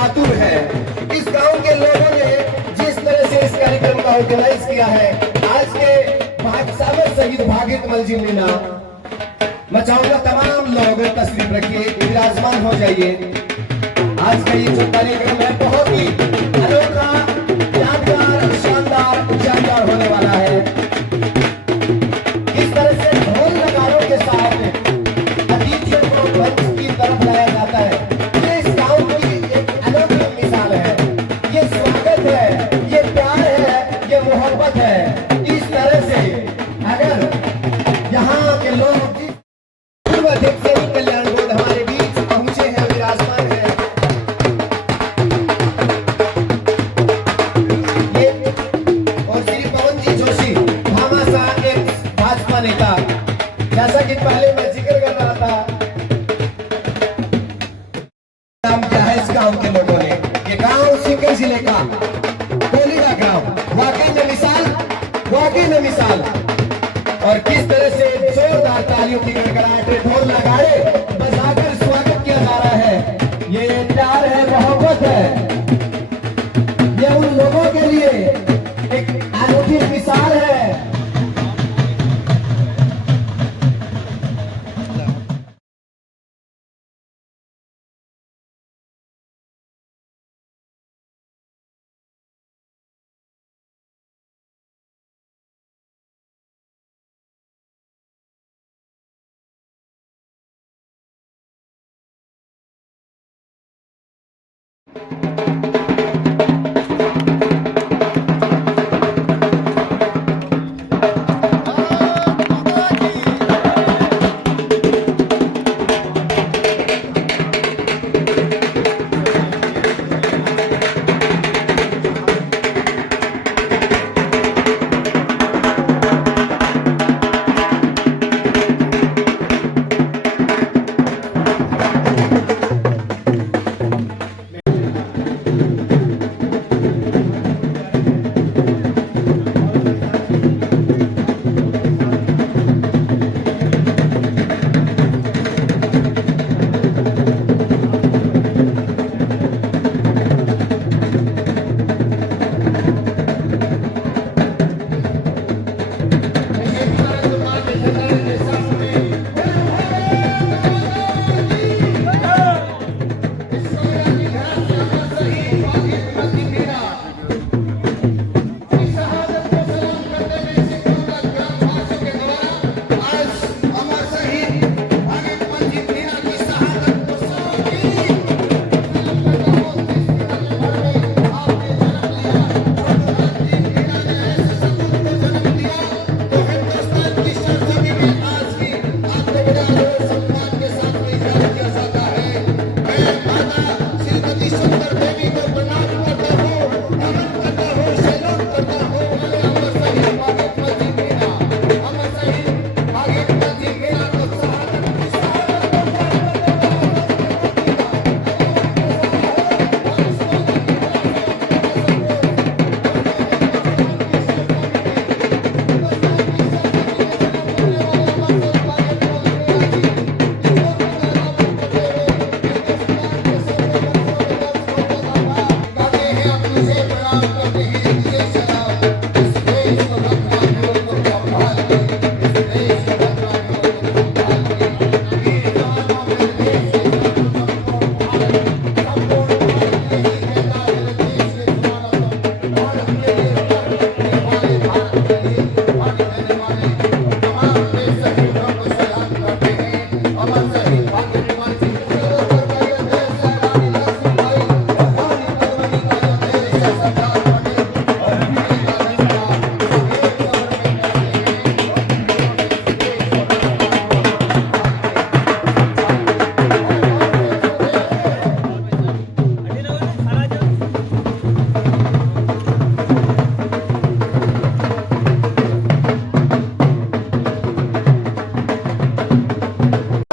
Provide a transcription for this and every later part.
आतुर है। इस गांव के लोगों ने जिस तरह से इस कार्यक्रम का ऑर्गेनाइज किया है, आज के भागसागर शहीद भागित मलजी मीणा, मैं चाहूंगा तमाम लोग तस्वीर रखिए, विराजमान हो जाइए। आज का ये जो कार्यक्रम है बहुत ही अनोखा, यादगार, शानदार, जानदार होने वाला है। इस तरह से ढोल नगाड़ों के साथ अतिथियों को मंच की तरफ लाया जाता है। ये इस गांव की एक अनोखी मिसाल है। ये स्वागत है, ये प्यार है, ये मोहब्बत है। इस तरह से अगर यहाँ के लोग पूर्व कल्याण बोर्ड हमारे बीच पहुंचे हैं, विराजमान है, ये और श्री पवन जी जोशी भामासा एक भाजपा नेता, जैसा कि पहले मैं जिक्र कर रहा था, नाम क्या है इस गांव के लोगों ने। ये गांव सीकर जिले का कोलीरा गांव, वाकई में मिसाल, वाकई में मिसाल। और किस तरह से जोरदार तालियों की गड़गड़ाहट, ढोल नगाड़े बजाकर स्वागत किया जा रहा है। ये प्यार है, मोहब्बत है। ये उन लोगों के लिए एक अनूठी मिसाल है।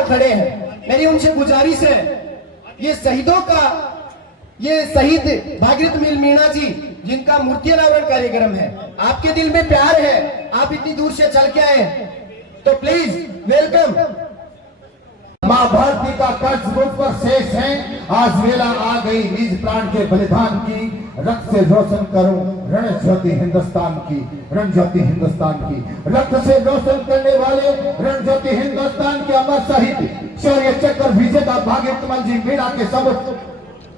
खड़े हैं, मेरी उनसे गुजारिश है, ये शहीदों का, ये शहीद भागीरथ मीणा जी जिनका मूर्ति अनावरण कार्यक्रम है, आपके दिल में प्यार है, आप इतनी दूर से चल के आए, तो प्लीज वेलकम। मां भारती का कर्ज मुझ पर शेष है। आज वेला आ गई निज प्राण के बलिदान की, रक्त से रोशन करूं रण ज्योति हिंदुस्तान की, रण ज्योति हिंदुस्तान की। रक्त से रोशन करने वाले रण ज्योति हिंदुस्तान के अमर शहीद शौर्य चक्र विजेता भागीरथ जी मीणा के सबूत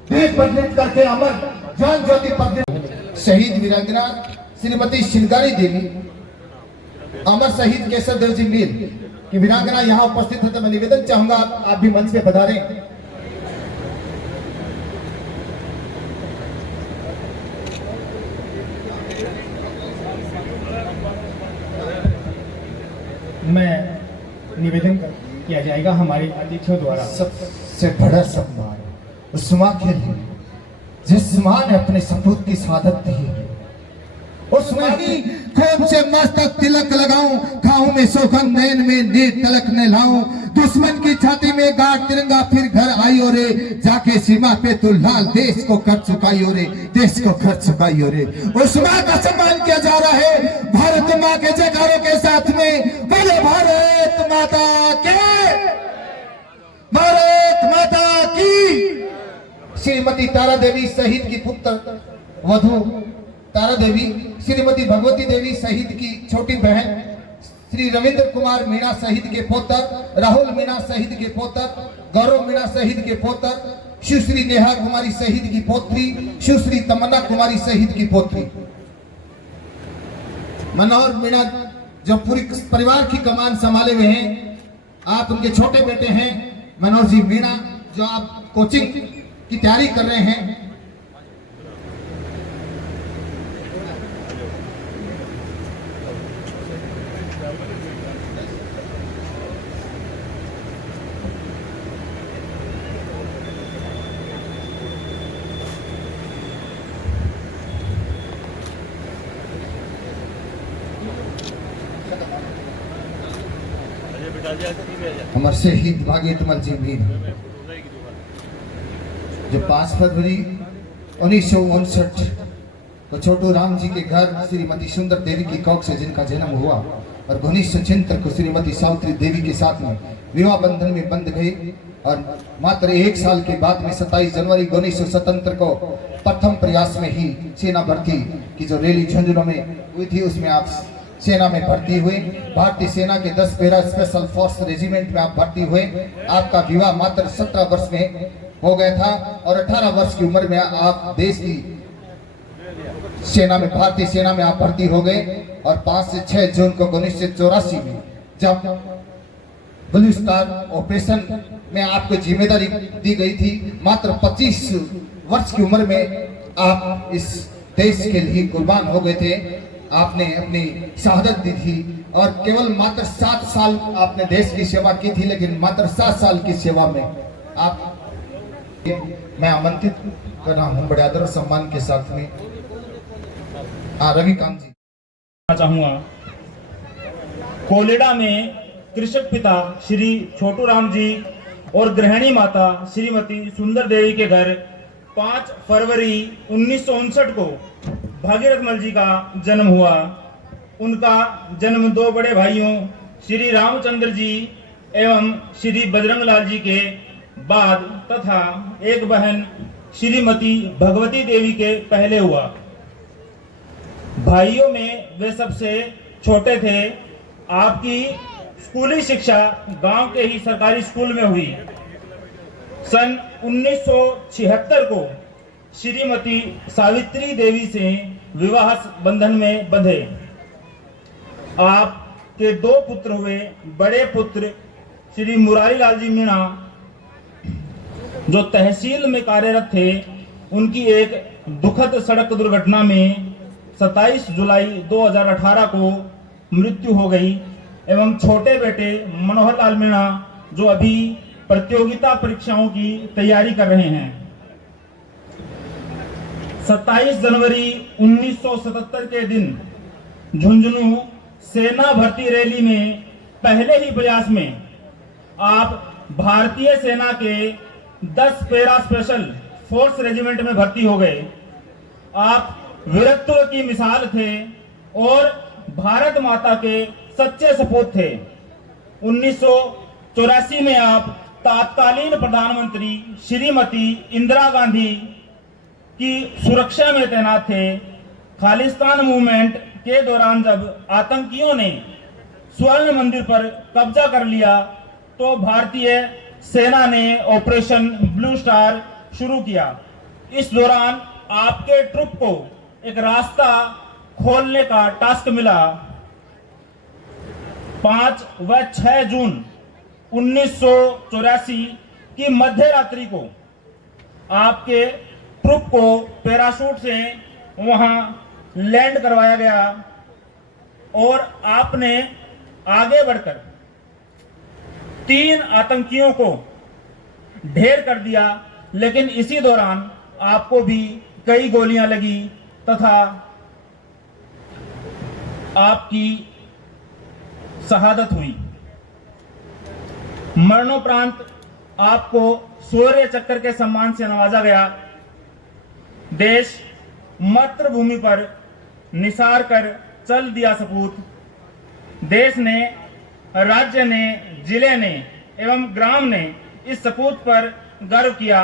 देश प्रज्वलित करके अमर ज्ञान ज्योति प्रज्वलित। शहीद वीरांगना श्रीमती शिलगारी देवी, अमर शहीद केशव देव जी मीर की वीरांगना यहाँ उपस्थित है, तो मैं निवेदन चाहूंगा आप भी मंच पे पधारें। मैं निवेदन किया जाएगा हमारे अतिथियों द्वारा। सबसे बड़ा सम्मान उस मां के लिए जिस मां ने अपने सपूत की शहादत दी, उस मां की खून से मस्तक तिलक लगाऊं, खाऊं में सौगंध नयन में नीर तलक न लाऊं, दुश्मन की छाती में गाड़ तिरंगा फिर घर आई हो रे, जाके सीमा पे तू लाल देश को कर चुकाई हो रे, देश को कर चुकाई हो रे। उस मां का सम्मान किया जा रहा है भारत मां के जयकारों के साथ में। बोले भारत माता के, भारत माता की। श्रीमती तारा देवी शहीद की पुत्र वधु तारा देवी, श्रीमती भगवती देवी शहीद की छोटी बहन, श्री रविंद्र कुमार मीणा शहीद के पोत्र, राहुल मीणा शहीद के पोत्र, गौरव मीणा शहीद के पोत्र, सुश्री नेहा कुमारी शहीद की पोत्री, सुश्री तमन्ना कुमारी शहीद की पोत्री। मनोहर मीणा जो पूरी परिवार की कमान संभाले हुए हैं, आप उनके छोटे बेटे हैं मनोहर जी मीणा, जो आप कोचिंग की तैयारी कर रहे हैं। अमर शहीद भागीरथ जी मीर जो 5 फरवरी 1959 को छोटू राम जी के घर श्रीमती सुंदर देवी की कोख से जिनका जन्म हुआ, और 1976 को श्रीमती सावित्री देवी के साथ में विवाह बंधन में बंध गई, और मात्र 1 साल के बाद में 27 जनवरी 1977 को प्रथम प्रयास में ही सेना भर्ती की जो रैली झुंझुनू में हुई थी, उसमें आप सेना में भर्ती हुए। भारतीय सेना के 10 पैरा स्पेशल फोर्स रेजिमेंट में आप भर्ती हुए। आपका विवाह मात्र 17 वर्ष में हो गया था, और 18 वर्ष की उम्र में आप देश की सेना में, भारतीय सेना में आप भर्ती हो गए। और 5 से 6 जून को 1984 में जब ब्लू स्टार ऑपरेशन में आपको जिम्मेदारी दी गई थी, मात्र 25 वर्ष की उम्र में आप इस देश के लिए कुर्बान हो गए थे। आपने अपनी शहादत दी थी, और केवल मात्र 7 साल आपने देश की सेवा की थी, लेकिन मात्र 7 साल की सेवा में आप, मैं आमंत्रित कर रहा हूं बड़े आदर और सम्मान के साथ में रविकांत जी। चाहूंगा कोलेडा में कृषक पिता श्री छोटू राम जी और गृहिणी माता श्रीमती सुंदर देवी के घर 5 फरवरी 1959 को भागीरथ मल जी का जन्म हुआ। उनका जन्म 2 बड़े भाइयों श्री रामचंद्र जी एवं श्री बजरंग लाल जी के बाद तथा एक बहन श्रीमती भगवती देवी के पहले हुआ। भाइयों में वे सबसे छोटे थे। आपकी स्कूली शिक्षा गांव के ही सरकारी स्कूल में हुई। सन 1976 को श्रीमती सावित्री देवी से विवाह बंधन में बंधे। आपके 2 पुत्र हुए। बड़े पुत्र श्री मुरारी लाल जी मीणा जो तहसील में कार्यरत थे, उनकी एक दुखद सड़क दुर्घटना में 27 जुलाई 2018 को मृत्यु हो गई, एवं छोटे बेटे मनोहर लाल मीणा जो अभी प्रतियोगिता परीक्षाओं की तैयारी कर रहे हैं। 27 जनवरी 1977 के दिन झुंझुनू सेना भर्ती रैली में पहले ही प्रयास में आप भारतीय सेना के 10 पैरा स्पेशल फोर्स रेजिमेंट में भर्ती हो गए। आप वीरत्व की मिसाल थे और भारत माता के सच्चे सपूत थे। 1984 में आप तत्कालीन प्रधानमंत्री श्रीमती इंदिरा गांधी की सुरक्षा में तैनात थे। खालिस्तान मूवमेंट के दौरान जब आतंकियों ने स्वर्ण मंदिर पर कब्जा कर लिया तो भारतीय सेना ने ऑपरेशन ब्लू स्टार शुरू किया। इस दौरान आपके ट्रुप को एक रास्ता खोलने का टास्क मिला। 5 व 6 जून 1984 की मध्य रात्रि को आपके ट्रुप को पैराशूट से वहां लैंड करवाया गया और आपने आगे बढ़कर 3 आतंकियों को ढेर कर दिया, लेकिन इसी दौरान आपको भी कई गोलियां लगी तथा आपकी शहादत हुई। मरणोपरांत आपको शौर्य चक्र के सम्मान से नवाजा गया। देश मातृभूमि पर निसार कर चल दिया सपूत। देश ने, राज्य ने, जिले ने एवं ग्राम ने इस सपूत पर गर्व किया।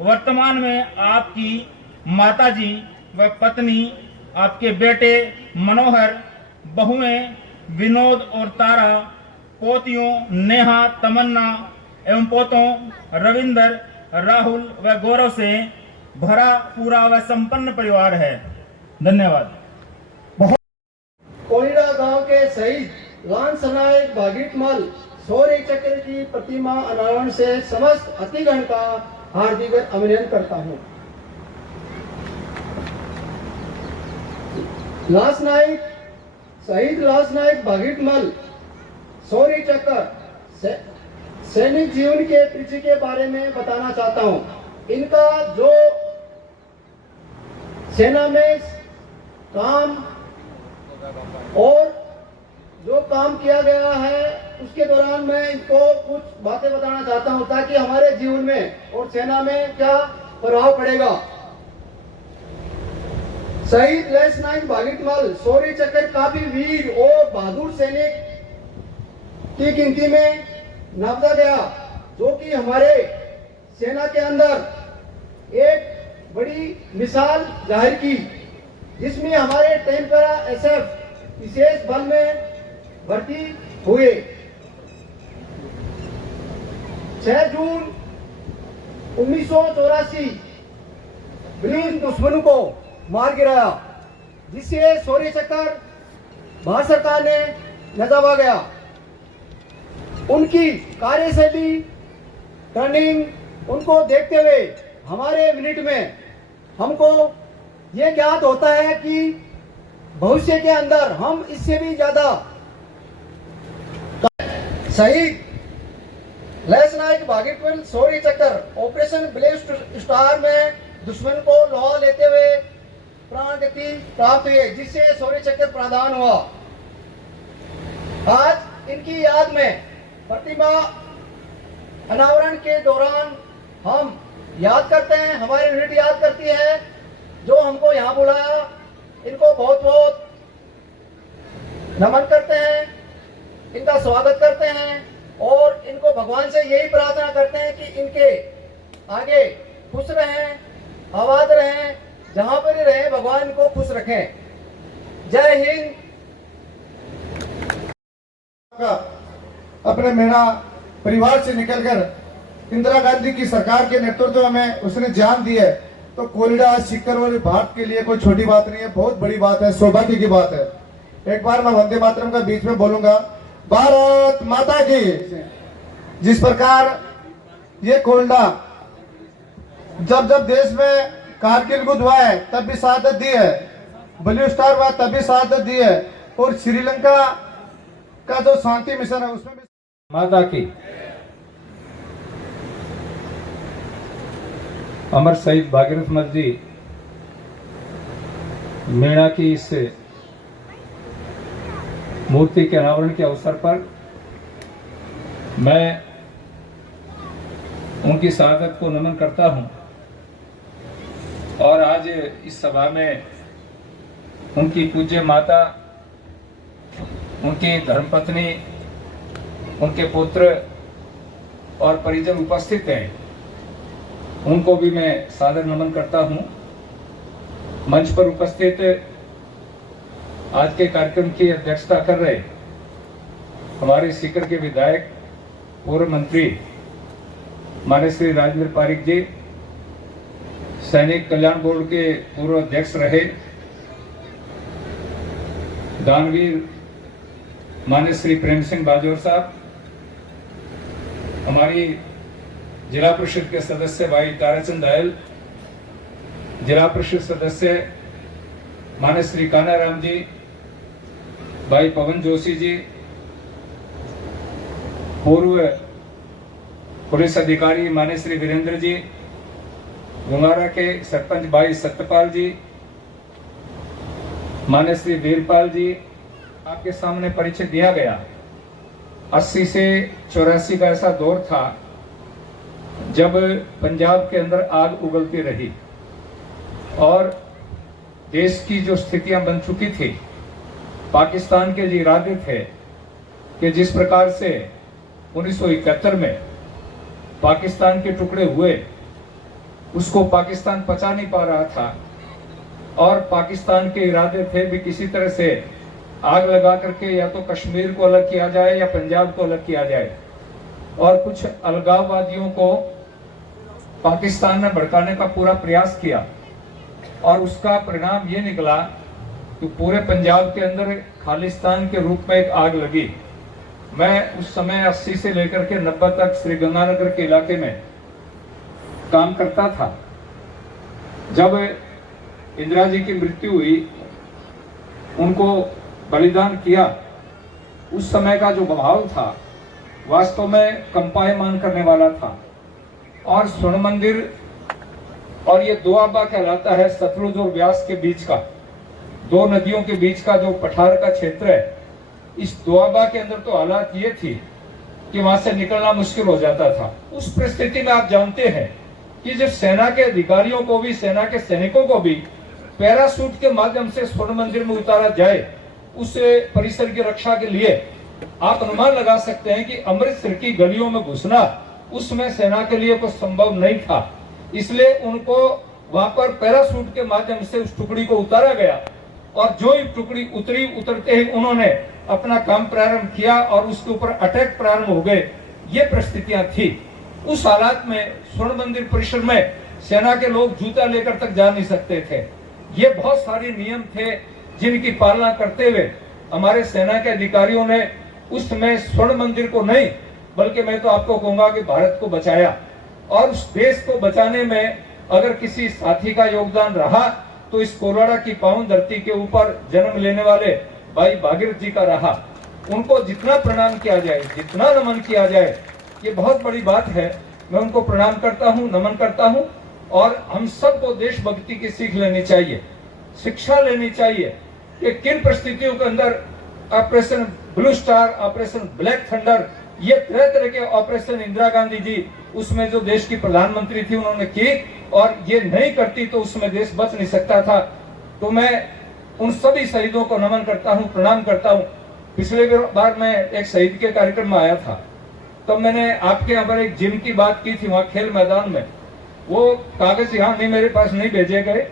वर्तमान में आपकी माताजी व पत्नी, आपके बेटे मनोहर, बहुएं विनोद और तारा, पोतियों नेहा, तमन्ना एवं पोतों रविंदर, राहुल व गौरव से भरा पूरा व संपन्न परिवार है। धन्यवाद। कोलिडा गांव के शहीद लांस नायक भागीरथमल शौर्य चक्र की प्रतिमा अनावरण से समस्त अतिगण का हार्दिक अभिनंदन करता हूं। लांस नायक, शहीद लांस नायक भागीरथमल शौर्य चक्र सैनिक जीवन के परिचय के बारे में बताना चाहता हूं। इनका जो सेना में काम और जो काम किया गया है उसके दौरान मैं इनको कुछ बातें बताना चाहता हूं ताकि हमारे जीवन में और सेना में क्या प्रभाव पड़ेगा। शहीद लांस नायक भागीरथमल शौर्य चक्र काफी वीर और बहादुर सैनिक की गिनती में नापा गया, जो कि हमारे सेना के अंदर एक बड़ी मिसाल जाहिर की, जिसमें हमारे टेम्परा एसएफ विशेष बल में भर्ती हुए। 6 जून 1984 ब्रिटिश दुश्मनों को मार गिराया, जिससे शौर्य चक्र भारत सरकार ने नजावा गया। उनकी कार्यशैली, ट्रेनिंग, उनको देखते हुए हमारे मिनट में हमको ये ज्ञात होता है कि भविष्य के अंदर हम इससे भी ज्यादा। शहीद लांस नायक भागीरथमल शौर्य चक्र ऑपरेशन ब्लू स्टार में दुश्मन को लोहा लेते हुए प्राण गति प्राप्त हुए, जिससे शौर्य चक्र प्रदान हुआ। आज इनकी याद में प्रतिमा अनावरण के दौरान हम याद करते हैं, हमारी यूनिट याद करती है जो हमको यहाँ बुलाया। इनको बहुत बहुत नमन करते हैं, इनका स्वागत करते हैं और इनको भगवान से यही प्रार्थना करते हैं कि इनके आगे खुश रहें, आबाद रहें, जहां पर ही रहें भगवान इनको खुश रखें। जय हिंद। अपने मेरा परिवार से निकलकर इंदिरा गांधी की सरकार के नेतृत्व में उसने जान दी है, तो कोलिडा सीकर और भारत के लिए कोई छोटी बात नहीं है, बहुत बड़ी बात है, सौभाग्य की बात है। एक बार मैं वंदे मातरम का बीच में बोलूंगा, भारत माता की। जिस प्रकार ये कोलिडा जब जब देश में कारगिल युद्ध हुआ है तब भी शहादत दी है, ब्लू स्टार हुआ तब भी शहादत दी है, और श्रीलंका का जो शांति मिशन है उसमें भी माता की। अमर शहीद भागीरथमल जी मीणा की इस मूर्ति के अनावरण के अवसर पर मैं उनकी शहादत को नमन करता हूं और आज इस सभा में उनकी पूज्य माता, उनकी धर्मपत्नी, उनके पुत्र और परिजन उपस्थित हैं, उनको भी मैं सादर नमन करता हूं। मंच पर उपस्थित आज के कार्यक्रम की अध्यक्षता कर रहे हमारे सीकर के विधायक पूर्व मंत्री माननीय श्री राजेंद्र पारिक जी, सैनिक कल्याण बोर्ड के पूर्व अध्यक्ष रहे दानवीर माननीय श्री प्रेम सिंह बाजौर साहब, हमारी जिला परिषद के सदस्य भाई ताराचंद दयाल, जिला परिषद सदस्य माननीय श्री कानाराम जी, भाई पवन जोशी जी, पूर्व पुलिस अधिकारी माननीय श्री वीरेंद्र जी, गुंगारा के सरपंच भाई सत्यपाल जी, माननीय श्री वीरपाल जी, आपके सामने परिचय दिया गया। 80 से 84 का ऐसा दौर था जब पंजाब के अंदर आग उगलती रही और देश की जो स्थितियां बन चुकी थी, पाकिस्तान के जो इरादे थे कि जिस प्रकार से 1971 में पाकिस्तान के टुकड़े हुए, उसको पाकिस्तान पचा नहीं पा रहा था और पाकिस्तान के इरादे थे भी किसी तरह से आग लगा करके या तो कश्मीर को अलग किया जाए या पंजाब को अलग किया जाए, और कुछ अलगाववादियों को पाकिस्तान में भड़काने का पूरा प्रयास किया और उसका परिणाम ये निकला कि पूरे पंजाब के अंदर खालिस्तान के रूप में एक आग लगी। मैं उस समय 80 से लेकर के 90 तक श्री गंगानगर के इलाके में काम करता था। जब इंदिरा जी की मृत्यु हुई, उनको बलिदान किया, उस समय का जो बहाव था वास्तव में कंपायमान करने वाला था। और स्वर्ण मंदिर और ये दोआबा कहलाता है सतलुज और व्यास के बीच का, दो नदियों के बीच का जो पठार का क्षेत्र है, इस दोआबा के अंदर तो हालात ये थी कि वहां से निकलना मुश्किल हो जाता था। उस परिस्थिति में आप जानते हैं कि जब सेना के अधिकारियों को भी, सेना के सैनिकों को भी पैराशूट के माध्यम से स्वर्ण मंदिर में उतारा जाए उस परिसर की रक्षा के लिए, आप अनुमान लगा सकते हैं कि अमृतसर की गलियों में घुसना उसमें सेना के लिए कुछ संभव नहीं था। इसलिए उनको वहां पर पैराशूट के माध्यम से उस टुकड़ी को उतारा गया और जो ही टुकड़ी उतरी, उतरते ही उन्होंने अपना काम प्रारंभ किया और उसके ऊपर अटैक प्रारंभ हो गए। ये परिस्थितियां थी। उस हालात में स्वर्ण मंदिर परिसर में सेना के लोग जूता लेकर तक जा नहीं सकते थे। ये बहुत सारे नियम थे जिनकी पालना करते हुए हमारे सेना के अधिकारियों ने उस समय स्वर्ण मंदिर को नहीं, बल्कि मैं तो आपको कहूंगा कि भारत को बचाया। और उस देश को बचाने में अगर किसी साथी का योगदान रहा तो इस कोलाड़ा की पावन धरती के ऊपर जन्म लेने वाले भाई भागीरथ जी का रहा। उनको जितना प्रणाम किया जाए, जितना नमन किया जाए, ये बहुत बड़ी बात है। मैं उनको प्रणाम करता हूँ, नमन करता हूँ। और हम सबको देशभक्ति की सीख लेनी चाहिए, शिक्षा लेनी चाहिए कि किन परिस्थितियों के अंदर operation blue star, operation black thunder, ये तरह तरह के ऑपरेशन इंदिरा गांधी जी उसमें जो देश की प्रधानमंत्री थी उन्होंने की, और ये नहीं करती तो उसमें देश बच नहीं सकता था। तो मैं उन सभी शहीदों को नमन करता हूं, प्रणाम करता हूं। पिछले बार मैं एक शहीद के कार्यक्रम में आया था, तब मैंने आपके यहाँ पर एक जिम की बात की थी, वहां खेल मैदान में। वो कागज यहाँ नहीं, मेरे पास नहीं भेजे गए।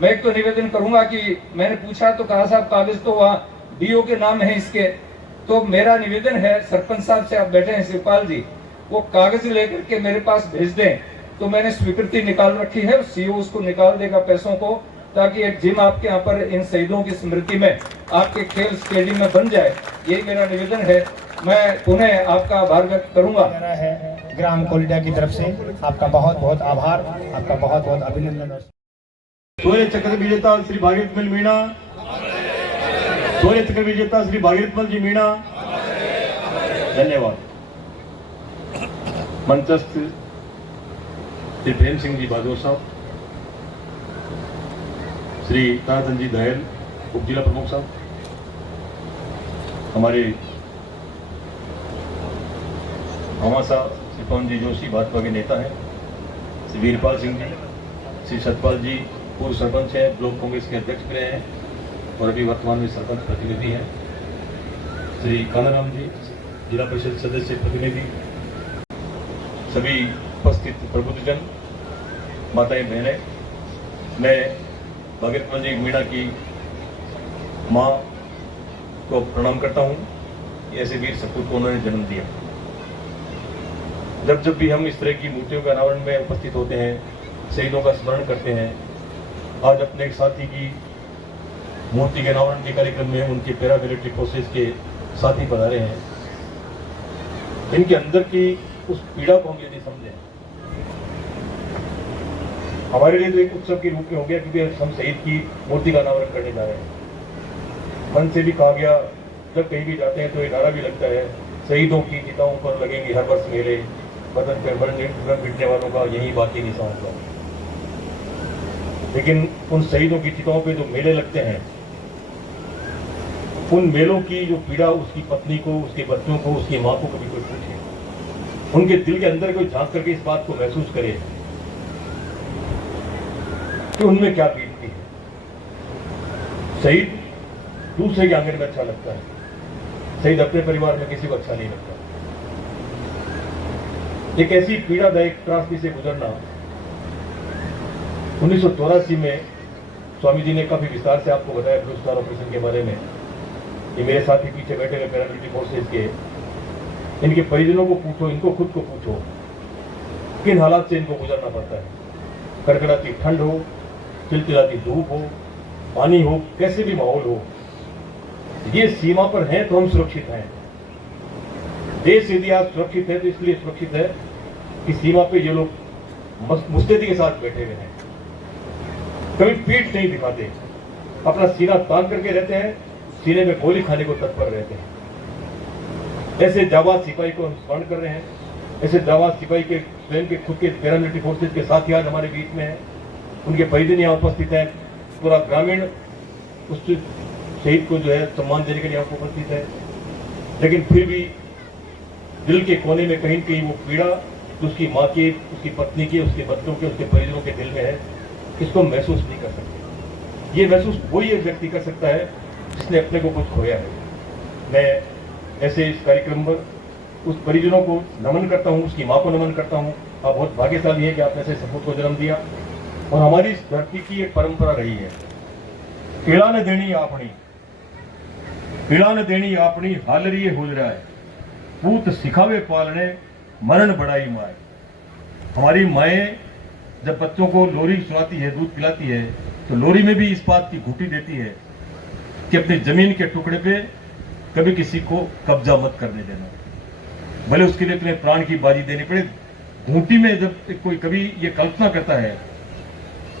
मैं एक तो निवेदन करूंगा कि मैंने पूछा तो कहा साहब कागज तो वहाँ डीओ के नाम है इसके। तो मेरा निवेदन है सरपंच साहब से, आप बैठे हैं शिवपाल जी, वो कागज लेकर के मेरे पास भेज दें। तो मैंने स्वीकृति निकाल रखी है, सीओ उसको निकाल देगा पैसों को, ताकि एक जिम आपके यहाँ पर इन शहीदों की स्मृति में आपके खेल स्टेडियम में बन जाए। यही मेरा निवेदन है। मैं पुनः आपका आभार व्यक्त करूंगा। है ग्राम कोलिडा की तरफ से आपका बहुत बहुत आभार, आपका बहुत बहुत अभिनंदन। सूर्य चक्र विजेता श्री भागीरथ मल मीणा, सूर्य चक्र विजेता श्री भागीरथ मल जी मीणा, धन्यवाद। मंचस्थ श्री प्रेम सिंह जी बाजौर साहब, श्री ताराचंद जी दयाल उप जिला प्रमुख साहब, हमारे मामा साहब श्री पवन जी जोशी भाजपा के नेता हैं, श्री वीरपाल सिंह जी, श्री सतपाल जी पूर्व सरपंच हैं, ब्लॉक कांग्रेस के अध्यक्ष भी रहे हैं और अभी वर्तमान में सरपंच प्रतिनिधि हैं, श्री कानाराम जी जिला परिषद सदस्य प्रतिनिधि, सभी उपस्थित प्रबुद्धजन, माताएं, बहनें, मैं भागीरथ जी मीणा की माँ को प्रणाम करता हूँ। ऐसे वीर सपूत को उन्होंने जन्म दिया। जब जब भी हम इस तरह की मूर्तियों के अनावरण में उपस्थित होते हैं, शहीदों का स्मरण करते हैं, आज अपने एक साथी की मूर्ति के अनावरण के कार्यक्रम में उनके पैरामिलिट्री फोर्सेस के साथी पधारे हैं। इनके अंदर की उस पीड़ा को हम यदि समझें, हमारे लिए तो एक उत्सव के रूप में हो गया, क्योंकि हम शहीद की मूर्ति का अनावरण करने जा रहे हैं। मन से भी कहा गया, जब कहीं भी जाते हैं तो ये नारा भी लगता है, शहीदों की चिताओं पर लगेंगे हर वर्ष मेले, बदन पे मिटने वालों का यही बाकी निशान का। लेकिन उन शहीदों की चिताओं पे जो मेले लगते हैं, उन मेलों की जो पीड़ा उसकी पत्नी को, उसके बच्चों को, उसकी माँ को कभी कोई पूछे, उनके दिल के अंदर कोई झांक करके इस बात को महसूस करे कि उनमें क्या बीतती है। शहीद दूसरे के आंगन में अच्छा लगता है, शहीद अपने परिवार में किसी को अच्छा नहीं लगता। एक ऐसी पीड़ादायक त्रासदी से गुजरना 1984 में स्वामी जी ने काफी विस्तार से आपको बताया ब्लू स्टार ऑपरेशन के बारे में। ये मेरे साथ ही पीछे बैठे हुए पैरामिलिट्री फोर्सेज के, इनके परिजनों को पूछो, इनको खुद को पूछो, किन हालात से इनको गुजरना पड़ता है। कड़कड़ाती ठंड हो, चिलचिलाती धूप हो, पानी हो, कैसे भी माहौल हो, ये सीमा पर हैं तो हम सुरक्षित हैं। देश यदि आज सुरक्षित है तो इसलिए सुरक्षित है कि सीमा पे ये लोग मुस्तैदी के साथ बैठे हुए हैं, कभी पीठ नहीं दिखाते, अपना सीना तान करके रहते हैं, सीने में गोली खाने को तत्पर रहते हैं। ऐसे जाबाज सिपाही को हम स्मरण कर रहे हैं। ऐसे जाबाज सिपाही के स्वयं के खुद के पैरामिलिट्री फोर्सेज के साथी आज हमारे बीच में हैं, उनके परिजन यहाँ उपस्थित हैं, पूरा ग्रामीण उस शहीद को जो है सम्मान देने के लिए यहाँ उपस्थित है। लेकिन फिर भी दिल के कोने में कहीं कहीं वो पीड़ा जो उसकी माँ की, उसकी पत्नी की, उसके बच्चों के, उसके परिजनों के दिल में है, इसको महसूस नहीं कर सकते। ये महसूस वही एक व्यक्ति कर सकता है जिसने अपने को कुछ खोया है। मैं ऐसे इस कार्यक्रम पर उस परिजनों को नमन करता हूँ, उसकी माँ को नमन करता हूँ। आप बहुत भाग्यशाली है कि आपने ऐसे सपूत को जन्म दिया। और हमारी इस धरती की एक परंपरा रही है, पीड़ा न देनी आपनी, पीड़ा न देनी आपनी, हालरिए हो रहा है, पूत सिखावे पालने, मरण बढ़ाई माए। हमारी माएँ जब बच्चों को लोरी सुनाती है, दूध पिलाती है, तो लोरी में भी इस बात की घुटी देती है कि अपनी जमीन के टुकड़े पे कभी किसी को कब्जा मत करने देना, भले उसके लिए तुम्हें प्राण की बाजी देनी पड़े। घूंटी में जब कोई कभी ये कल्पना करता है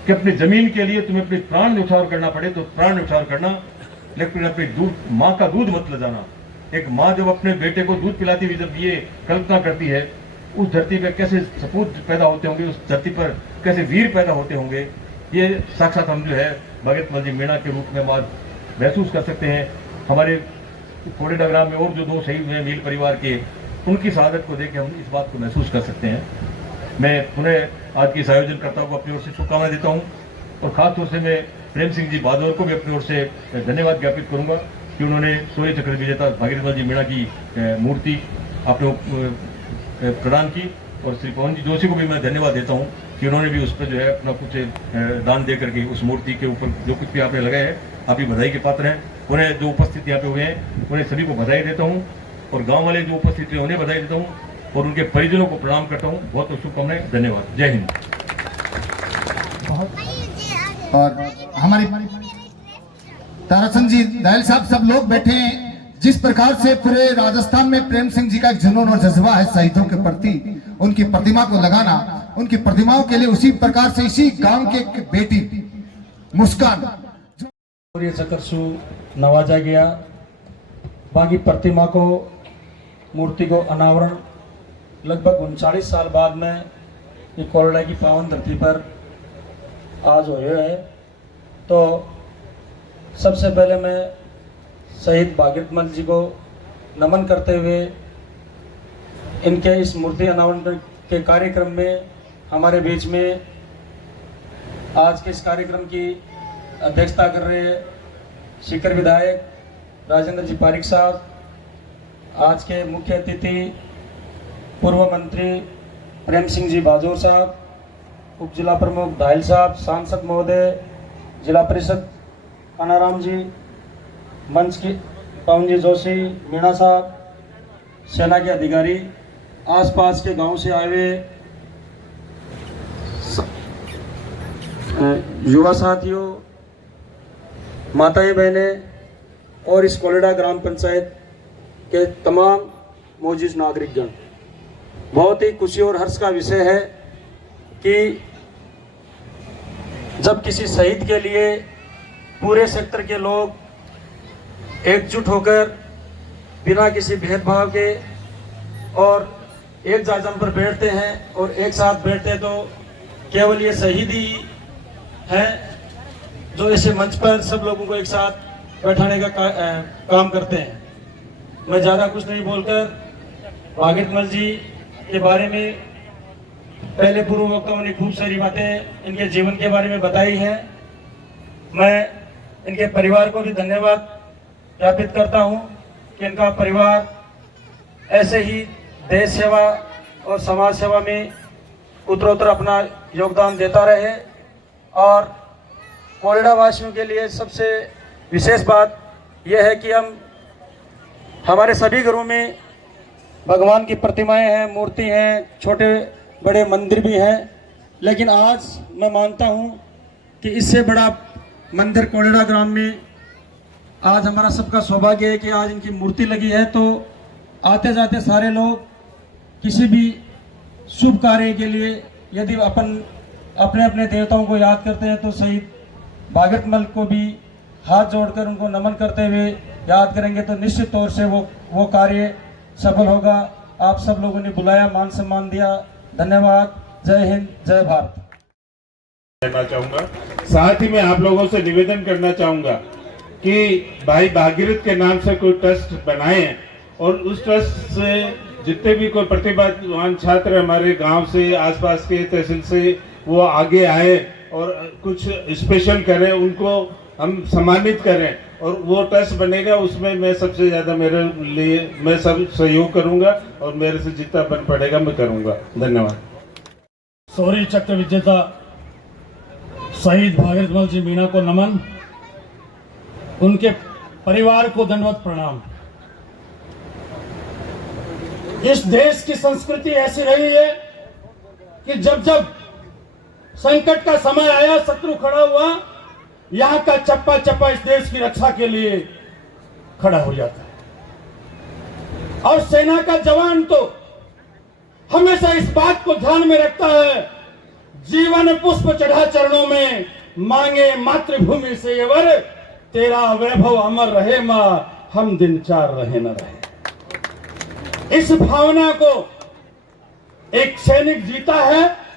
कि अपनी जमीन के लिए तुम्हें अपने प्राण न्यौछावर करना पड़े तो प्राण न्यौछावर करना, लेकिन अपने दूध, माँ का दूध मत ले जाना। एक माँ जब अपने बेटे को दूध पिलाती हुई जब ये कल्पना करती है, उस धरती पर कैसे सपूत पैदा होते होंगे, उस धरती पर कैसे वीर पैदा होते होंगे, ये साक्षात हम जो है भागीरथ जी मीणा के रूप में आज महसूस कर सकते हैं। हमारे कोडेडा ग्राम में और जो 2 शहीद हुए मील परिवार के, उनकी शहादत को देख के हम इस बात को महसूस कर सकते हैं। मैं पुनः आज की इस आयोजनकर्ताओं को अपनी ओर से शुभकामनाएं देता हूं और खासतौर से मैं प्रेम सिंह जी बहादुर को भी अपनी ओर से धन्यवाद ज्ञापित करूंगा कि उन्होंने शौर्य चक्र विजेता भागीरथ जी मीणा की मूर्ति आपने प्रदान की। और श्री पवन जी जोशी को भी मैं धन्यवाद देता हूं कि उन्होंने भी उस पर जो है अपना कुछ दान दे करके उस मूर्ति के ऊपर जो कुछ भी आपने लगाया है, आप ही बधाई के पात्र हैं। उन्हें जो उपस्थित यहाँ पे हुए हैं उन्हें सभी को बधाई देता हूँ और गांव वाले जो उपस्थित हैं उन्हें बधाई देता हूँ और उनके परिजनों को प्रणाम करता हूँ। बहुत बहुत शुभकामनाएं, धन्यवाद, जय हिंद। और हमारी ताराचंद जी, दयाल साहब, सब लोग बैठे हैं। जिस प्रकार से पूरे राजस्थान में प्रेम सिंह जी का एक जुनून और जज्बा है शहीदों के प्रति, उनकी प्रतिमा को लगाना, उनकी प्रतिमाओं के लिए उसी प्रकार से इसी गांव के एक बेटी मुस्कान शौर्य चक्र से नवाजा गया। बाकी प्रतिमा को, मूर्ति को अनावरण लगभग 39 साल बाद में ये कोलडा की पावन धरती पर आज हुए है। तो सबसे पहले मैं शहीद भागीरथ मल जी को नमन करते हुए इनके इस मूर्ति अनावरण के कार्यक्रम में हमारे बीच में आज के इस कार्यक्रम की अध्यक्षता कर रहे हैं सीकर विधायक राजेंद्र जी पारिक साहब, आज के मुख्य अतिथि पूर्व मंत्री प्रेम सिंह जी बाजोर साहब, उप जिला प्रमुख दाहिल साहब, सांसद महोदय, जिला परिषद कानाराम जी, मंच की पवन जी जोशी, मीणा साहब, सेना के अधिकारी, आसपास के गांव से आए हुए युवा साथियों, माताएं बहनें और इस कोलिडा ग्राम पंचायत के तमाम मौजूद नागरिकगण, बहुत ही खुशी और हर्ष का विषय है कि जब किसी शहीद के लिए पूरे सेक्टर के लोग एकजुट होकर बिना किसी भेदभाव के और एक जाजम पर बैठते हैं और एक साथ बैठते हैं, तो केवल ये शहीद ही है जो ऐसे मंच पर सब लोगों को एक साथ बैठाने का काम करते हैं। मैं ज़्यादा कुछ नहीं बोलकर भागीरथ जी के बारे में पहले पूर्व वक्ताओं ने खूब सारी बातें इनके जीवन के बारे में बताई है। मैं इनके परिवार को भी धन्यवाद ज्ञापित करता हूं कि इनका परिवार ऐसे ही देश सेवा और समाज सेवा में उत्तरोत्तर अपना योगदान देता रहे। और कोलिडा वासियों के लिए सबसे विशेष बात यह है कि हमारे सभी घरों में भगवान की प्रतिमाएं हैं, मूर्ति हैं, छोटे बड़े मंदिर भी हैं, लेकिन आज मैं मानता हूं कि इससे बड़ा मंदिर कोलिडा ग्राम में आज हमारा सबका सौभाग्य है कि आज इनकी मूर्ति लगी है। तो आते जाते सारे लोग किसी भी शुभ कार्य के लिए यदि अपने अपने देवताओं को याद करते हैं तो शहीद भागीरथ मल को भी हाथ जोड़कर उनको नमन करते हुए याद करेंगे तो निश्चित तौर से वो कार्य सफल होगा। आप सब लोगों ने बुलाया, मान सम्मान दिया, धन्यवाद। जय हिंद, जय भारत। करना चाहूंगा, साथ ही मैं आप लोगों से निवेदन करना चाहूंगा कि भाई भागीरथ के नाम से कोई ट्रस्ट बनाएं और उस ट्रस्ट से जितने भी कोई प्रतिभावान छात्र हमारे गांव से, आसपास के तहसील से वो आगे आए और कुछ स्पेशल करें, उनको हम सम्मानित करें और वो ट्रस्ट बनेगा। उसमें मैं सबसे ज्यादा मेरे लिए मैं सब सहयोग करूंगा और मेरे से जितना बन पड़ेगा मैं करूंगा। धन्यवाद। शौर्य चक्र विजेता शहीद भागीरथ मल जी मीणा को नमन, उनके परिवार को दंडवत प्रणाम। इस देश की संस्कृति ऐसी रही है कि जब जब संकट का समय आया, शत्रु खड़ा हुआ, यहां का चप्पा चप्पा इस देश की रक्षा के लिए खड़ा हो जाता है। और सेना का जवान तो हमेशा इस बात को ध्यान में रखता है, जीवन पुष्प चढ़ा चरणों में, मांगे मातृभूमि से ये वर, तेरा वैभव अमर रहे मां, हम दिन चार रहे न रहे। इस भावना को एक सैनिक जीता है।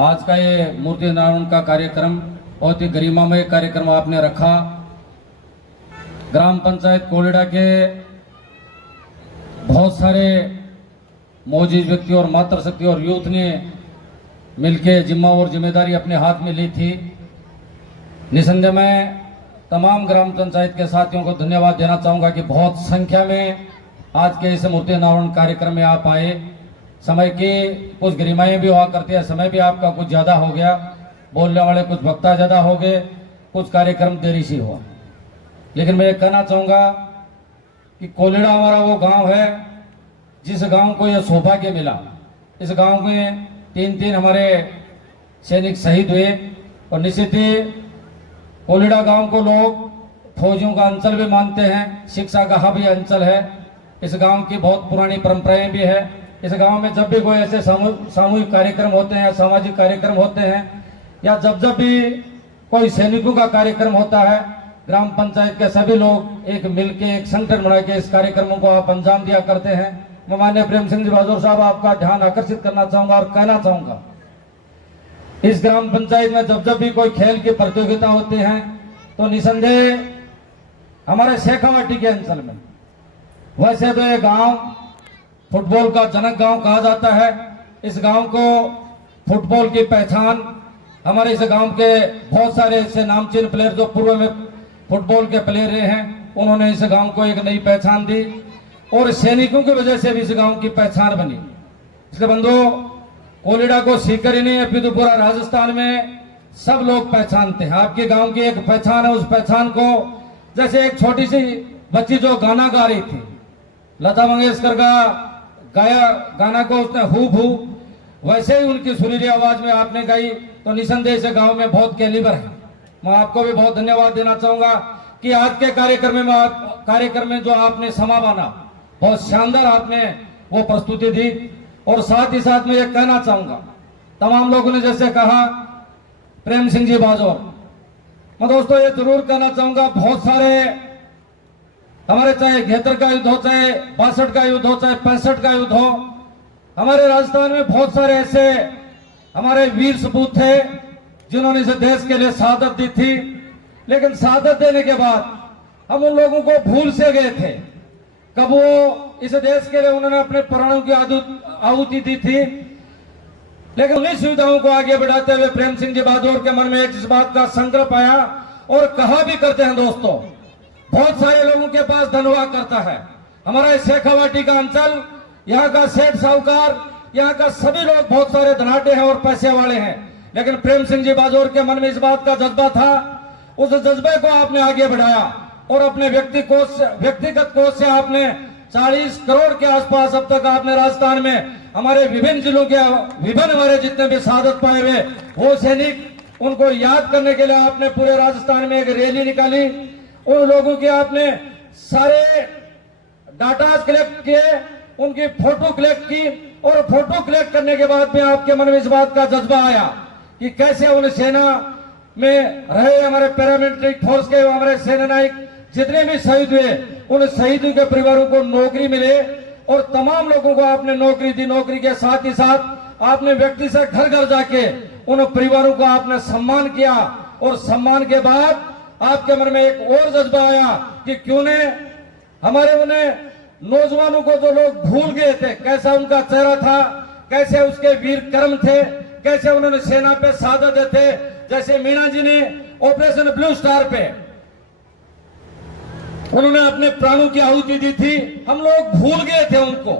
आज का ये मूर्ति निर्माण का कार्यक्रम बहुत ही गरिमामय कार्यक्रम आपने रखा। ग्राम पंचायत कोलिडा के बहुत सारे मौजूद व्यक्ति और मातृशक्ति और यूथ ने मिलकर जिम्मा और जिम्मेदारी अपने हाथ में ली थी। निसंदेह मैं तमाम ग्राम पंचायत के साथियों को धन्यवाद देना चाहूँगा कि बहुत संख्या में आज के इस मूर्ति अनावरण कार्यक्रम में आप आए। समय की कुछ गरिमाएं भी हुआ करती है, समय भी आपका कुछ ज़्यादा हो गया, बोलने वाले कुछ वक्ता ज़्यादा हो गए, कुछ कार्यक्रम देरी से हुआ। लेकिन मैं ये कहना चाहूँगा कि कोलिडा हमारा वो गांव है जिस गांव को यह सौभाग्य मिला। इस गांव में तीन हमारे सैनिक शहीद हुए और निश्चित ही कोलिडा गांव को लोग फौजियों का अंचल भी मानते हैं, शिक्षा का भी अंचल है। इस गांव की बहुत पुरानी परंपराएं भी है। इस गांव में जब भी कोई ऐसे सामूहिक कार्यक्रम होते हैं या सामाजिक कार्यक्रम होते हैं या जब भी कोई सैनिकों का कार्यक्रम होता है, ग्राम पंचायत के सभी लोग एक मिलके एक संगठन बना के इस कार्यक्रमों को आप अंजाम दिया करते हैं। मैं माननीय प्रेम सिंह जी बाजोर साहब आपका ध्यान आकर्षित करना चाहूंगा और कहना चाहूंगा, इस ग्राम पंचायत में जब भी कोई खेल की प्रतियोगिता होते हैं तो निसंदेह हमारे शेखावाटी के अंचल में, वैसे तो ये गांव फुटबॉल का जनक गांव कहा जाता है। इस गांव को फुटबॉल की पहचान, हमारे इस गांव के बहुत सारे ऐसे नामचीन प्लेयर जो पूर्व में फुटबॉल के प्लेयर रहे हैं, उन्होंने इस गांव को एक नई पहचान दी और सैनिकों की वजह से भी इस गांव की पहचान बनी। इसलिए बंधुओं, कोलिडा को सीकर ही नहीं अभी तो पूरा राजस्थान में सब लोग पहचानते हैं। आपके गांव की एक पहचान है, उस पहचान को जैसे एक छोटी सी बच्ची जो गाना गा रही थी, लता मंगेशकर का गाया गाना को उसने हूबहू वैसे ही उनकी सुरीली आवाज में आपने गाई, तो निसंदेह से गांव में बहुत कैलिबर है। मैं आपको भी बहुत धन्यवाद देना चाहूंगा कि आज के कार्यक्रम में जो आपने समा बाना, बहुत शानदार आपने वो प्रस्तुति दी। और साथ ही साथ मैं ये कहना चाहूंगा, तमाम लोगों ने जैसे कहा प्रेम सिंह जी बाजौर, मैं दोस्तों ये जरूर कहना चाहूंगा, बहुत सारे हमारे चाहे 71 का युद्ध हो, चाहे 62 का युद्ध हो, चाहे 65 का युद्ध हो, हमारे राजस्थान में बहुत सारे ऐसे हमारे वीर सपूत थे जिन्होंने इस देश के लिए शहादत दी थी। लेकिन शहादत देने के बाद हम उन लोगों को भूल से गए थे। कब वो इस देश के लिए उन्होंने अपने प्राणों की आहुति दी थी, लेकिन उन्हीं सुविधाओं को आगे बढ़ाते हुए प्रेम सिंह जी बाजौर के मन में एक इस बात का संकल्प आया और कहा भी करते हैं दोस्तों, बहुत सारे लोगों के पास धन हुआ करता है। हमारा शेखावाटी का अंचल, यहाँ का सेठ साहूकार, यहाँ का सभी लोग बहुत सारे धनाटे हैं और पैसे वाले हैं, लेकिन प्रेम सिंह जी बाजौर के मन में इस बात का जज्बा था। उस जज्बे को आपने आगे बढ़ाया और अपने व्यक्तिगत कोष से आपने 40 करोड़ के आसपास अब तक आपने राजस्थान में हमारे विभिन्न जिलों के विभिन्न हमारे जितने भी शहादत पाए हुए वो सैनिक, उनको याद करने के लिए आपने पूरे राजस्थान में एक रैली निकाली। उन लोगों के आपने सारे डाटा कलेक्ट किए, उनकी फोटो कलेक्ट की और फोटो कलेक्ट करने के बाद में आपके मन में इस बात का जज्बा आया कि कैसे उन सेना में रहे हमारे पैरामिलिट्री फोर्स के हमारे सेना नायक जितने भी शहीद हुए, उन शहीदों के परिवारों को नौकरी मिले और तमाम लोगों को आपने नौकरी दी। नौकरी के साथ ही साथ आपने व्यक्ति से घर घर जाके उन परिवारों को आपने सम्मान किया और सम्मान के बाद आपके मन में एक और जज्बा आया कि क्यों ने हमारे उन्हें नौजवानों को जो लोग भूल गए थे, कैसा उनका चेहरा था, कैसे उसके वीर कर्म थे, कैसे उन्होंने सेना पे शहादत देते थे। जैसे मीणा जी ने ऑपरेशन ब्लू स्टार पे उन्होंने अपने प्राणों की आहुति दी थी, हम लोग भूल गए थे उनको,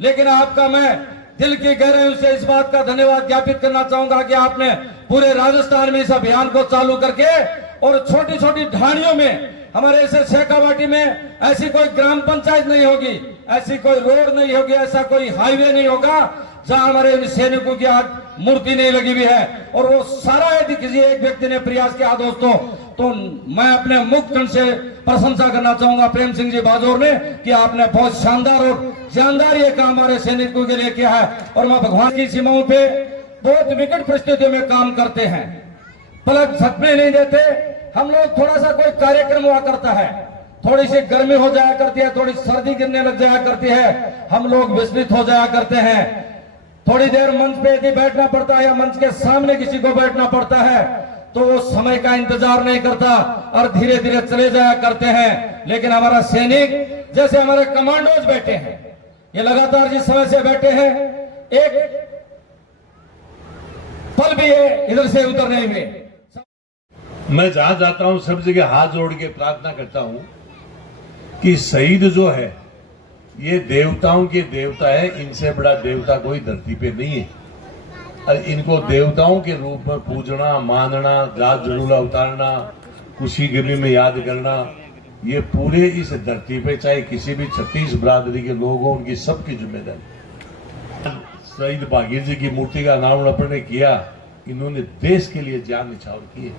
लेकिन आपका मैं दिल की गहराइयों से इस बात का धन्यवाद ज्ञापित करना चाहूंगा कि आपने पूरे राजस्थान में इस अभियान को चालू करके और छोटी छोटी ढाणियों में हमारे ऐसे शेखावाटी में ऐसी कोई ग्राम पंचायत नहीं होगी, ऐसी कोई रोड नहीं होगी, ऐसा कोई हाईवे नहीं होगा जहां हमारे सैनिकों की आज मूर्ति नहीं लगी हुई है। और वो सारा यदि किसी एक व्यक्ति ने प्रयास किया दोस्तों, तो मैं अपने मुक्त कंठ से प्रशंसा करना चाहूंगा प्रेम सिंह जी बाजौर ने कि आपने बहुत शानदार और जानदार ये काम हमारे सैनिकों के लिए किया है। और मैं भगवान की सीमाओं पे बहुत विकट परिस्थितियों में काम करते हैं, पलक झपकने नहीं देते हम लोग। थोड़ा सा कोई कार्यक्रम हुआ करता है, थोड़ी सी गर्मी हो जाया करती है, थोड़ी सर्दी गिरने लग जाया करती है, हम लोग विचलित हो जाया करते हैं। थोड़ी देर मंच पे यदि बैठना पड़ता है या मंच के सामने किसी को बैठना पड़ता है तो वो समय का इंतजार नहीं करता और धीरे धीरे चले जाया करते हैं। लेकिन हमारा सैनिक जैसे हमारे कमांडोज बैठे हैं, ये लगातार जिस समय से बैठे हैं, एक पल भी है इधर से उधर नहीं हुए। मैं जहां जाता हूं सब जगह हाथ जोड़ के प्रार्थना करता हूं कि शहीद जो है ये देवताओं के देवता है, इनसे बड़ा देवता कोई धरती पे नहीं है। और इनको देवताओं के रूप में पूजना, मानना, रात जरूला उतारना, खुशी गमी में याद करना, ये पूरे इस धरती पे चाहे किसी भी 36 बरादरी के लोग हों, उनकी सबकी जिम्मेदारी। शहीद भागीर जी की मूर्ति का अनावरण ने किया, इन्होंने देश के लिए जान निछावर की है,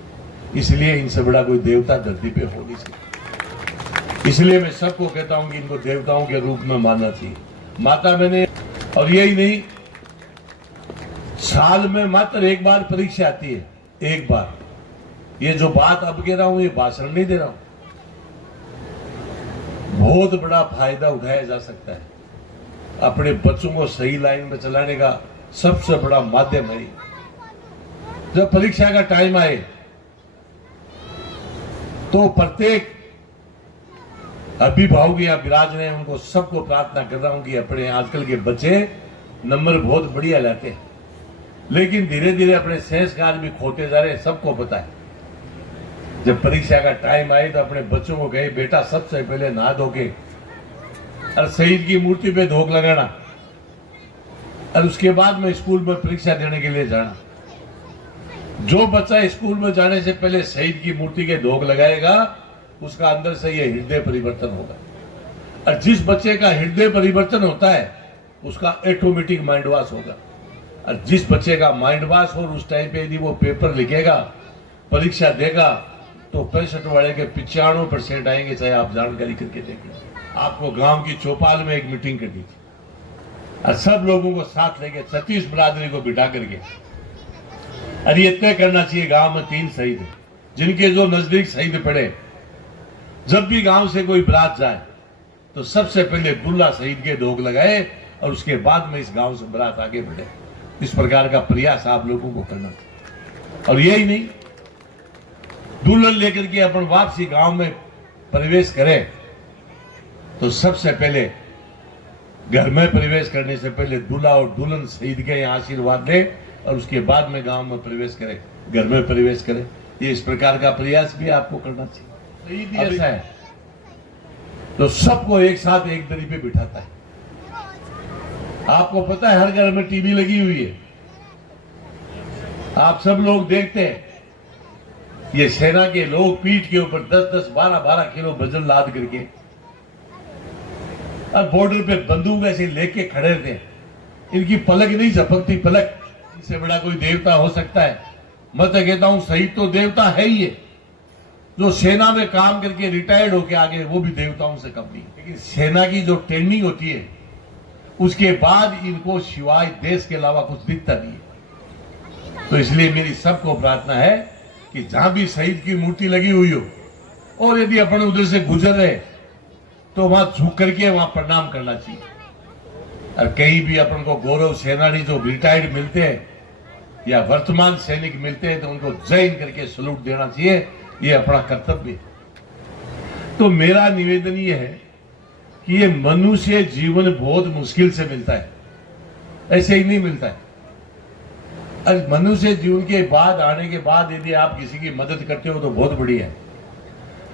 इसलिए इनसे बड़ा कोई देवता धरती पे हो नहीं सकता। इसलिए मैं सबको कहता हूं कि इनको देवताओं के रूप में मानना चाहिए। माता मैंने, और यही नहीं, साल में मात्र एक बार परीक्षा आती है, एक बार। ये जो बात अब कह रहा हूं ये भाषण नहीं दे रहा हूं, बहुत बड़ा फायदा उठाया जा सकता है। अपने बच्चों को सही लाइन में चलाने का सबसे बड़ा माध्यम है। जब परीक्षा का टाइम आए तो प्रत्येक अभिभावक या विराज ने उनको सबको प्रार्थना कर रहा हूं कि अपने आजकल के बच्चे नंबर बहुत बढ़िया लाते हैं, लेकिन धीरे धीरे अपने संस्कार भी खोते जा रहे हैं, सबको पता है। जब परीक्षा का टाइम आए तो अपने बच्चों को कहे बेटा सबसे पहले नहा धो के और शहीद की मूर्ति पे धोख लगाना और उसके बाद में स्कूल में परीक्षा देने के लिए जाना। जो बच्चा स्कूल में जाने से पहले शहीद की मूर्ति के धोख लगाएगा, उसका अंदर से ये हृदय परिवर्तन होगा। और जिस बच्चे का हृदय परिवर्तन होता है, उसका ऑटोमेटिक माइंड वॉश होगा। और जिस बच्चे का माइंड वॉश हो, उस टाइम पे यदि वो पेपर लिखेगा, परीक्षा देगा, तो 65 वाले के 95% आएंगे, चाहे आप जानकारी करके देखें। आपको गांव की चौपाल में एक मीटिंग करनी थी और सब लोगों को साथ लेके 36 बिरादरी को बिठा करके, और ये तय करना चाहिए गांव में 3 शहीद हैं जिनके जो नजदीक शहीद पड़े। जब भी गांव से कोई बारात जाए तो सबसे पहले दुल्हा शहीद के धोख लगाए और उसके बाद में इस गांव से बारात आगे बढ़े। इस प्रकार का प्रयास आप लोगों को करना चाहिए। और यही नहीं, दुल्हन लेकर के अपन वापसी गांव में प्रवेश करें तो सबसे पहले घर में प्रवेश करने से पहले दूल्हा और दुल्हन शहीद के यहाँ आशीर्वाद ले और उसके बाद में गांव में प्रवेश करें, घर में प्रवेश करें। ये इस प्रकार का प्रयास भी आपको करना चाहिए। शहीद ऐसा है तो सबको एक साथ एक दरी पे बिठाता है। आपको पता है हर घर में टीवी लगी हुई है, आप सब लोग देखते हैं। ये सेना के लोग पीठ के ऊपर 10-10, 12-12 किलो वजन लाद करके अब बॉर्डर पे बंदूक ऐसे लेके खड़े थे। इनकी पलक नहीं झपकती, पलक। इससे बड़ा कोई देवता हो सकता है? मैं तो कहता हूं शहीद तो देवता है ही है। जो सेना में काम करके रिटायर्ड होके आगे, वो भी देवताओं से कम नहीं। लेकिन सेना की जो ट्रेनिंग होती है, उसके बाद इनको सिवाय देश के अलावा कुछ दिखता नहीं है। तो इसलिए मेरी सबको प्रार्थना है कि जहां भी शहीद की मूर्ति लगी हुई हो, और यदि अपन उधर से गुजर रहे तो वहां झुक करके वहां प्रणाम करना चाहिए। और कहीं भी अपन को गौरव सेनानी जो रिटायर्ड मिलते हैं या वर्तमान सैनिक मिलते हैं तो उनको जय हिंद करके सलूट देना चाहिए। ये अपना कर्तव्य है। तो मेरा निवेदन ये है कि ये मनुष्य जीवन बहुत मुश्किल से मिलता है, ऐसे ही नहीं मिलता है। और मनुष्य जीवन के बाद आने के बाद यदि आप किसी की मदद करते हो तो बहुत बढ़िया है।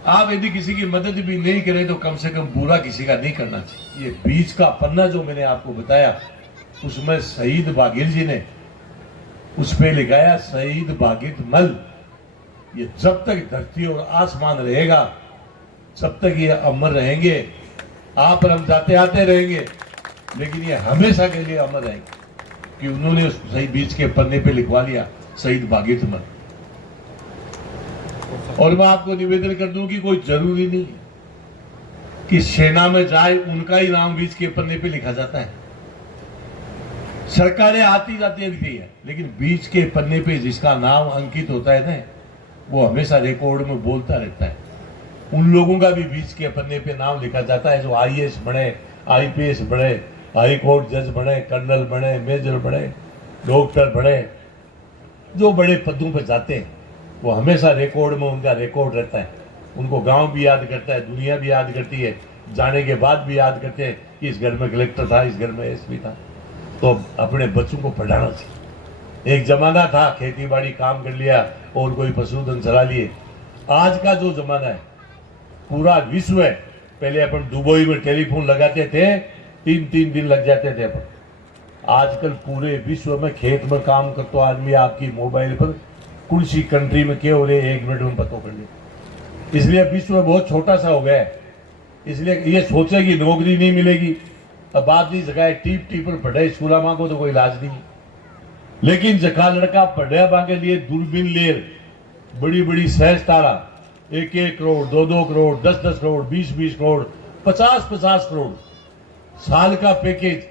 आप यदि किसी की मदद भी नहीं करें तो कम से कम बुरा किसी का नहीं करना चाहिए। ये बीच का पन्ना जो मैंने आपको बताया, उसमें शहीद बागिर जी ने उस पे लिखाया शहीद बागिर मल। ये जब तक धरती और आसमान रहेगा, जब तक ये अमर रहेंगे। आप और हम जाते आते रहेंगे, लेकिन ये हमेशा के लिए अमर रहेंगे कि उन्होंने उस सही बीच के पन्ने पे लिखवा लिया शहीद बागिर मल। और मैं आपको निवेदन कर दूं कि कोई जरूरी नहीं कि सेना में जाए उनका ही नाम बीच के पन्ने पे लिखा जाता है। सरकारें आती जाती रहती है, लेकिन बीच के पन्ने पे जिसका नाम अंकित होता है ना, वो हमेशा रिकॉर्ड में बोलता रहता है। उन लोगों का भी बीच के पन्ने पे नाम लिखा जाता है जो आईएएस बने, आईपीएस बने, हाई कोर्ट जज बने, कर्नल बने, मेजर बने, डॉक्टर बने, जो बड़े पदों पर जाते हैं वो हमेशा रिकॉर्ड में उनका रिकॉर्ड रहता है। उनको गांव भी याद करता है, दुनिया भी याद करती है, जाने के बाद भी याद करते हैं कि इस घर में कलेक्टर था, इस घर में एसपी था। तो अपने बच्चों को पढ़ाना चाहिए। एक जमाना था खेती बाड़ी काम कर लिया और कोई पशुधन चला लिए। आज का जो जमाना है, पूरा विश्व है। पहले अपन दुबई में टेलीफोन लगाते थे, 3-3 दिन लग जाते थे अपन। आजकल पूरे विश्व में खेत में काम करता आदमी आपकी मोबाइल पर कौन सी कंट्री में क्या हो रहे 1 मिनट में पता कर ले। इसलिए विश्व बहुत छोटा सा हो गया है। इसलिए ये सोचे कि नौकरी नहीं मिलेगी। अब बात नहीं जगह टीप पर पढ़े स्कूल मां को तो कोई इलाज नहीं, लेकिन जका लड़का पढ़े मां के लिए दूरबीन लेर, बड़ी बड़ी सहज तारा, 1-1 करोड़, 2-2 करोड़, 10-10 करोड़, 20-20 करोड़, 50-50 करोड़ साल का पैकेज,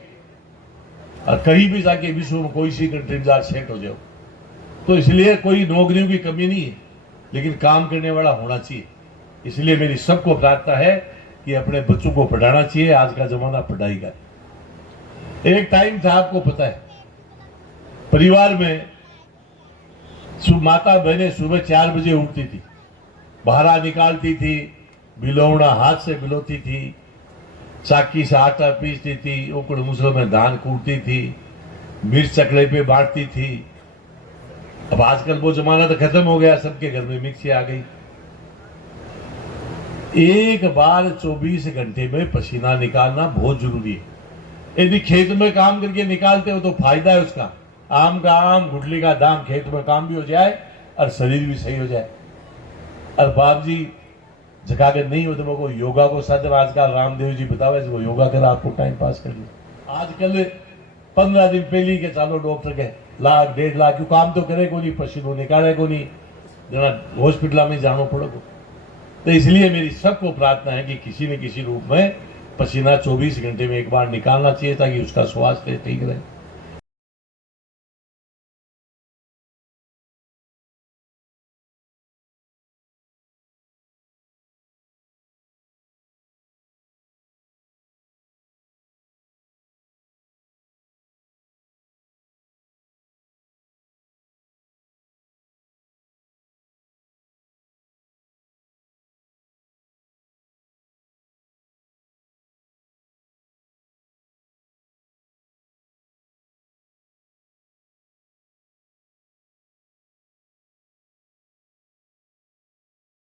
और कहीं भी जाके विश्व में कोई सी कंट्री में जाकर सेट हो जाओ। तो इसलिए कोई नौकरियों की कमी नहीं है, लेकिन काम करने वाला होना चाहिए। इसलिए मेरी सबको प्रार्थना है कि अपने बच्चों को पढ़ाना चाहिए। आज का जमाना पढ़ाई का। एक टाइम था, आपको पता है, परिवार में माता बहनें सुबह 4 बजे उठती थी, बहारा निकालती थी, बिलौना हाथ से बिलोती थी, चाकी से आटा पीसती थी, उकड़ मुसलों में धान कूटती थी, मिर्च चकले पे बांटती थी। अब आजकल वो जमाना तो खत्म हो गया, सबके घर में मिक्सी आ गई। एक बार 24 घंटे में पसीना निकालना बहुत जरूरी है। यदि खेत में काम करके निकालते हो तो फायदा है उसका। आम का आम, गुठली का दाम, खेत में काम भी हो जाए और शरीर भी सही हो जाए। और बाप जी जगाकर नहीं हो तो मेरे को योगा को सद आजकल रामदेव जी बतावे वो योगा कर आपको टाइम पास कर ली। आजकल 15 दिन पहले के चालो डॉक्टर के 1 लाख 1.5 लाख क्यों काम तो करे को नहीं, पसीनो निकाले को नहीं, जना हॉस्पिटल में जाना पड़े को। तो इसलिए मेरी सबको प्रार्थना है कि किसी न किसी रूप में पसीना 24 घंटे में एक बार निकालना चाहिए ताकि उसका स्वास्थ्य ठीक रहे।